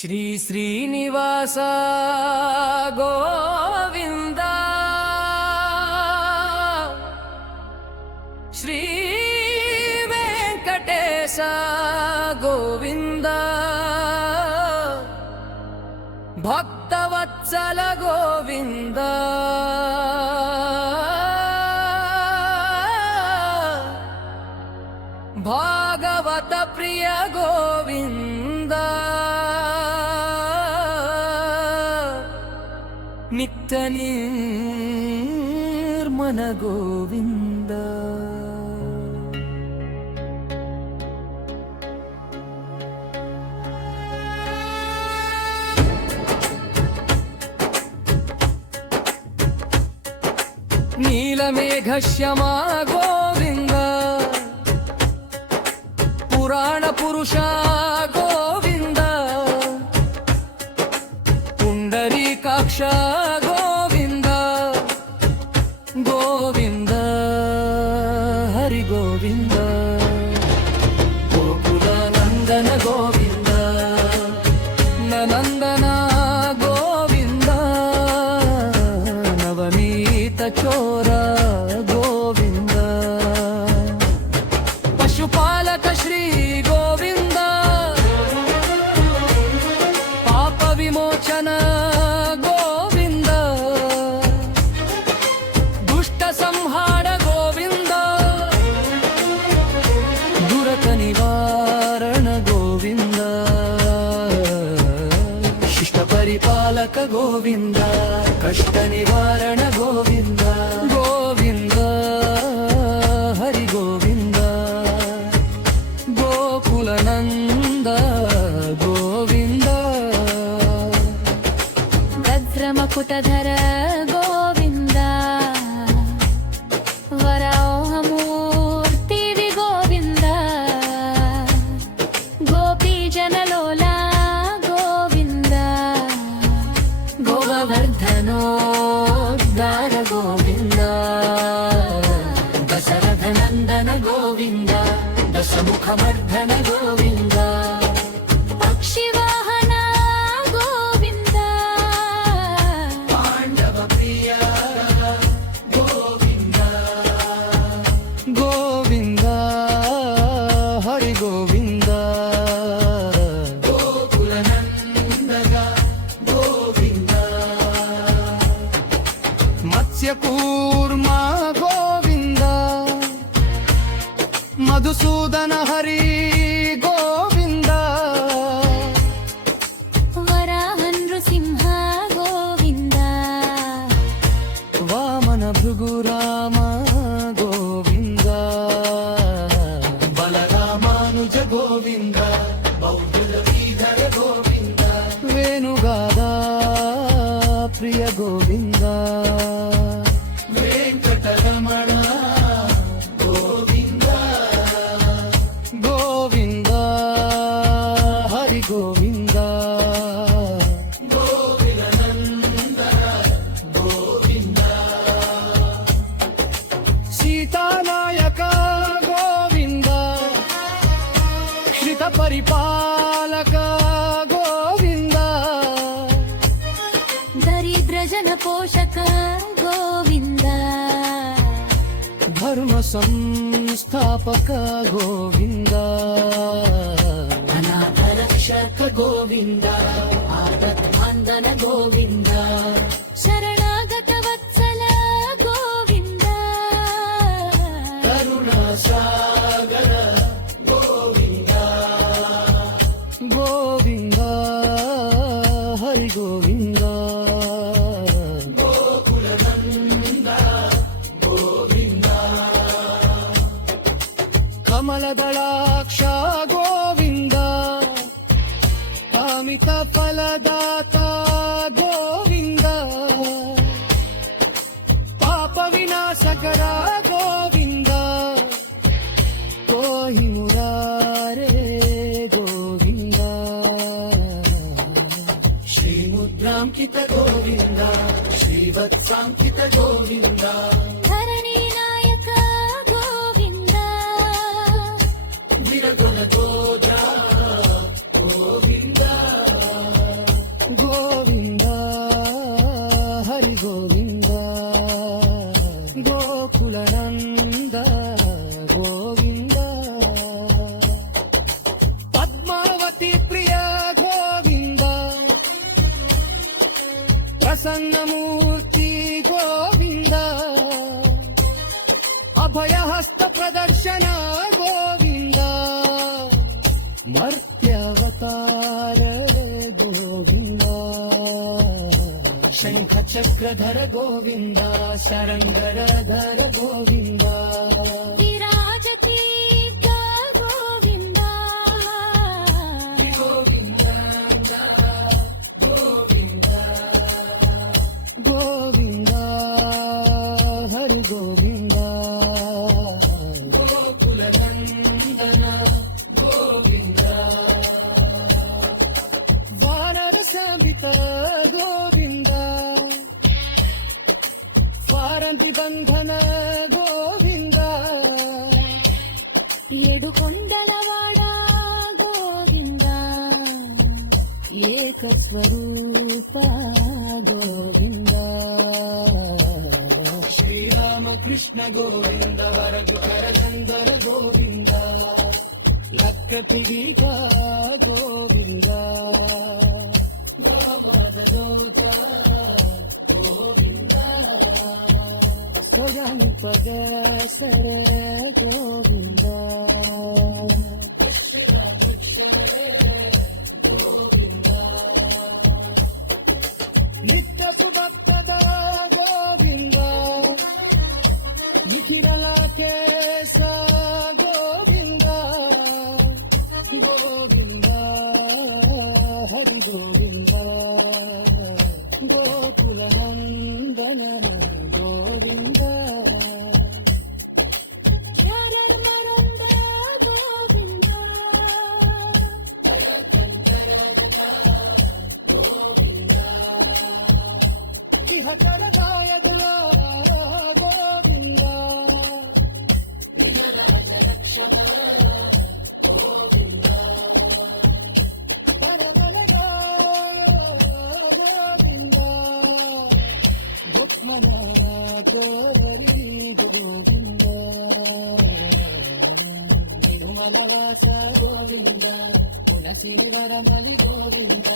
ಶ್ರೀ ಶ್ರೀನಿವಾಸ ಗೋವಿಂದ ಶ್ರೀ ವೆಂಕಟೇಶ ಗೋವಿಂದ ಭಕ್ತವತ್ಸಲ ಗೋವಿಂದ ಭಾಗವತ ಪ್ರಿಯ ಗೋವಿಂದ ನಿತ್ಯ ನಿರ್ಮಲ ಗೋವಿಂದ ನೀಲಮೇಘ ಶ್ಯಾಮ ಗೋವಿಂದ ಪುರಾಣ ಪುರುಷ ಗೋವಿಂದ ಪುಂಡರೀಕಾಕ್ಷ ಗೋವಿಂದ ಗೋವಿಂದ ಹರಿ ಗೋವಿಂದ ಗೋಕುಲ ನಂದನ ಗೋವಿಂದ ನಂದನ ಗೋವಿಂದ ನವನೀತ ಚೋರ ಗೋವಿಂದ ಪಶುಪಾಲಕ ಶ್ರೀ ಗೋವಿಂದ ಪಾಪ ವಿಮೋಚನ ಗೋವಿಂದ ದುಷ್ಟ ಸಂಹಾರ ಗೋವಿಂದ ದುರತ ನಿವಾರಣ ಗೋವಿಂದ ಶಿಷ್ಟ ಪರಿಪಾಲಕ ಗೋವಿಂದ ಕಷ್ಟ ನಿವಾರಣ ಗೋವಿಂದ ಗೋವಿಂದ ಹರಿ ಗೋವಿಂದ ಗೋಕುಲನಂದ ಗೋವಿಂದ ವಜ್ರಮಕುಟಧರ ಗೋವಿಂದ ವರಾಹಮೂರ್ತಿ ಗೋವಿಂದ ಗೋಪಿ ಜನಲೋಲ ಗೋವಿಂದ ಗೋವರ್ಧನೋದ್ಧಾರ ಗೋವಿಂದ ದಶರಥ ನಂದನ ಗೋವಿಂದ ದಶಮುಖಮರ್ಧನ ಗೋವಿಂದ ಪಕ್ಷಿವಾಹನ ಗೋವಿಂದ ಪಾಂಡವ ಪ್ರಿಯ ಗೋವಿಂದ ಗೋವಿಂದ ಹರಿ ಗೋವಿಂದ ಗೋಕುಲನಂದಗ ಗೋವಿಂದ ಮತ್ಸ್ಯಕೂರ್ಮ ಗೋವಿಂದ ಮಧುಸೂದನ ಹರಿ ಗೋವಿಂದ ವರಾಹ ನೃಸಿಂಹ ಗೋವಿಂದ ವಾಮನ ಭೃಗುರಾಮ ಗೋವಿಂದ ಬಲರಾಮಾನುಜ ಗೋವಿಂದ ಬೌದ್ಧೀಧರ ಗೋವಿಂದ ವೇಣುಗಾದ ಪ್ರಿಯ ಗೋವಿಂದ ವೆಂಕಟರಮಣ ಗೋವಿಂದ ಗೋವಿಂದ ಹರಿ ಗೋವಿಂದ ಗೋವಿಂದ ಗೋವಿಂದ ಸೀತಾನಾಯಕ ಗೋವಿಂದ ಶ್ರಿತ ಪರಿಪಾಲಕ ಗೋವಿಂದ ದರಿದ್ರ ಜನ ಪೋಷಕ ಗೋವಿಂದ ಧರ್ಮ ಸಂಸ್ಥಾಪಕ ಗೋವಿಂದ ಅನಾಥ ರಕ್ಷಕ ಗೋವಿಂದ ಆಪತ್ಬಂಧನ ಗೋವಿಂದ ಶರಣಾಗತ ವತ್ಸಲ ಗೋವಿಂದ ಕರುಣಾಸಾಗರ ಗೋವಿಂದ ಗೋವಿಂದ ಹರಿ ಗೋವಿಂದ ಗೋಕುಲನಂದ ಗೋವಿಂದ ಕಮಲದಳಾಕ್ಷ ಗೋವಿಂದ ಕಾಮಿತ ಫಲದಾತ ಗೋವಿಂದ ಪಾಪ ವಿನಾಶಕರ ಗೋವಿಂದ ಕೋಹಿ ಮುರಾರೇ ಗೋವಿಂದ ಶ್ರೀಮುದ್ರಾಂಕಿತ ಗೋವಿಂದ ಶ್ರೀವತ್ಸಾಂಕಿತ ಗೋವಿಂದ ಧರಣಿ ನಾಯಕ ಗೋವಿಂದ ವಿರಗುಣ ಗೋಜ ಗೋವಿಂದ ಗೋವಿಂದ ಗೋಕುಲನಂದ ಗೋವಿಂದ ಪದ್ಮಾವತಿ ಪ್ರಿಯ ಗೋವಿಂದ ಪ್ರಸನ್ನ ಮೂರ್ತಿ ಗೋವಿಂದ ಅಭಯಹಸ್ತ ಪ್ರದರ್ಶನ ಗೋವಿಂದ ಮರ್ತ್ಯವತಾರ ಗೋವಿಂದ ಶಂಖ ಚಕ್ರಧರ ಗೋವಿಂದ ಶರಂಗರಧರ ಗೋವಿಂದ ವಿರಾಜತೀರ್ಥ ಗೋವಿಂದ ಗೋವಿಂದ ಗೋವಿಂದ ಗೋವಿಂದ ಹರಿ ಗೋವಿಂದ ಗೋಕುಲನಂದನ ಗೋವಿಂದ ವಾನರ ಸಂಬಿತ ಗೋವಿಂದ ವಾರಂತಿ ಬಂಧನ ಗೋವಿಂದ ಎಡುಕೊಂಡಲವಾಡ ಗೋವಿಂದ ಏಕಸ್ವರೂಪ ಗೋವಿಂದ ಶ್ರೀರಾಮಕೃಷ್ಣ ಗೋವಿಂದ ವರಗುಕರನಂದನ ಗೋವಿಂದ ಲಕ್ಕಪಿಗೀತ ಗೋವಿಂದ ಗೋಪಾಲಜೋತ ಗೋವಿಂದ ಸ್ವಯಂ ಪಗಸರ ಗೋವಿಂದ ಗೋವಿಂದ ನಿತ್ಯ ಸುಭಕ್ತದ ಗೋವಿಂದ ನಿಖಿಲಕೇಶ ಗೋವಿಂದ ಗೋವಿಂದ ಹರಿ ಗೋವಿಂದ ಗೋಕುಲನಂದನ ಗೋವಿಂದ ಯಾರರ ಮರಂದ ಗೋವಿಂದ ಗೋವಿಂದ ಇಹಕರದಾಯದ ಗೋವಿಂದ ಲಕ್ಷಣ ಗೋವಿಂದ ಪರಮಲದ ಗೋವಿಂದ ರುಕ್ಮನಾಮ ಗೋವರಿ ಗೋವಿಂದ ನಿರ್ಮಲವಾಸ ಗೋವಿಂದ ಕುಲಸಿರಿವರ ಮಲಿ ಗೋವಿಂದ